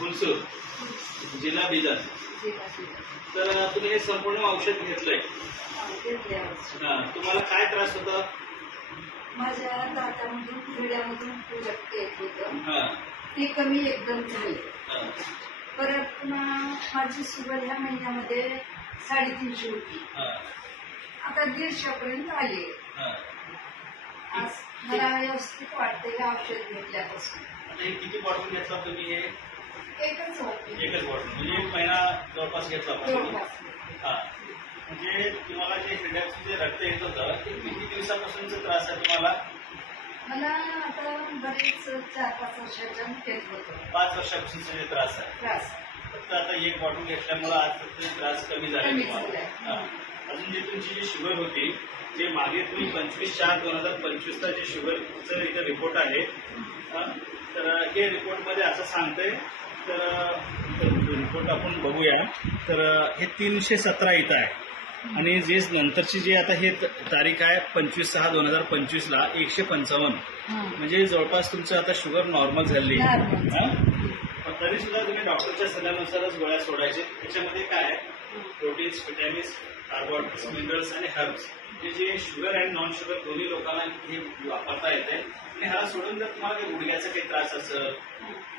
हुलसूर जिल्हा बिदर. तर तुम्ही हे संपूर्ण औषध घेतलंय. तुम्हाला काय त्रास होता? माझ्या दातामधून हिरड्यामधून रक्त येत होतं, ते कमी एकदम झाले. परत पुन्हा माझी शुगर ह्या महिन्यामध्ये 350 होती, आता 150 पर्यंत आली. आज मला व्यवस्थित वाटते हे औषध घेतल्यापासून. हे किती बॉटल घेतला तुम्ही? हे एकच होती. एकच बॉटल म्हणजे 1 महिना जवळपास घेतला. म्हणजे तुम्हाला जे हिरड्याचं जे रक्त येत होतं ते किती दिवसापासूनचा त्रास आहे तुम्हाला? मला आता बरेच 4-5 वर्षाच्या येत होतं. 5 वर्षापासूनचा जे त्रास आहे. फक्त आता 1 बॉटल घेतल्यामुळे आज फक्त त्रास कमी झाला तुम्हाला. अजून जी तुमची जी शुगर होती, जे मागे तुम्ही 25/4/2025चा जे शुगरचं इथं रिपोर्ट आहे, तर हे रिपोर्टमध्ये असं सांगतंय. तर रिपोर्ट आपण बघूया. तर हे 317 इथं आहे आणि जे नंतरची जे आता हे तारीख आहे 25/6/2025ला 155. म्हणजे जवळपास तुमचं आता शुगर नॉर्मल झाली. तरी सुद्धा तुम्ही डॉक्टरच्या सल्ल्यानुसारच गोळ्या सोडायचे. त्याच्यामध्ये काय आहे, प्रोटीन्स, व्हिटॅमिन्स, कार्बोहायड्रेट्स, मिनरल्स आणि हर्ब्स, जे शुगर आणि नॉन शुगर दोन्ही लोकांना हे वापरता येते. आणि ह्याला सोडून जर तुम्हाला काही गुडघ्याचा काही त्रास असेल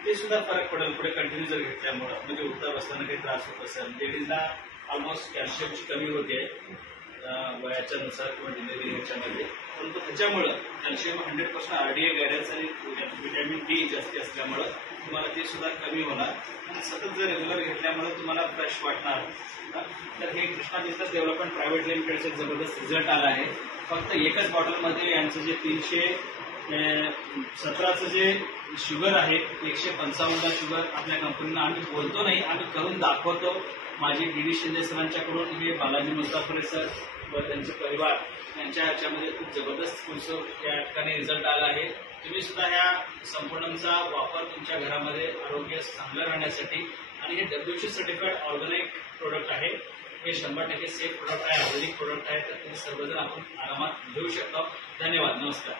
ते सुद्धा फरक पडेल पुढे कंटिन्यू जर घेतल्यामुळं. म्हणजे उठता बसताना काही त्रास होत असेल, लेडीजला ऑलमोस्ट कॅल्शियमची कमी होते वयाच्या नुसार किंवा डिलिव्हरी ह्याच्यामध्ये. परंतु त्याच्यामुळं कॅल्शियम 100% RDA गायडन्स आणि व्हिटॅमिन D जास्ती असल्यामुळं तुम्हाला ते सुद्धा कमी होणार. आणि सतत जर रेग्युलर घेतल्यामुळे तुम्हाला फ्रेश वाटणार. तर हे कृष्णा बिझनेस डेव्हलपमेंट प्रायव्हेट लिमिटेडचा जबरदस्त रिझल्ट आला आहे. फक्त एकच बॉटलमध्ये यांचं जे 317चं जे शुगर आहे, 155ला शुगर आपल्या कंपनीनं आम्ही बोलतो नाही, आम्ही करून दाखवतो. माझे DD शिंदे सरांच्याकडून हे बालाजी मुस्ताफरे सर व त्यांचे परिवार यांच्या ह्याच्यामध्ये खूप जबरदस्त पुढचं या ठिकाणी रिझल्ट आला आहे. तुम्ही सुद्धा ह्या संपूर्णचा वापर तुमच्या घरामध्ये आरोग्य चांगलं राहण्यासाठी. आणि हे WC सर्टिफाईड ऑर्गॅनिक प्रोडक्ट आहे. हे 100% सेफ प्रोडक्ट आहे, ऑर्गॅनिक प्रोडक्ट आहे. तर तुम्ही सर्वजण आपण आरामात घेऊ शकता. धन्यवाद. नमस्कार.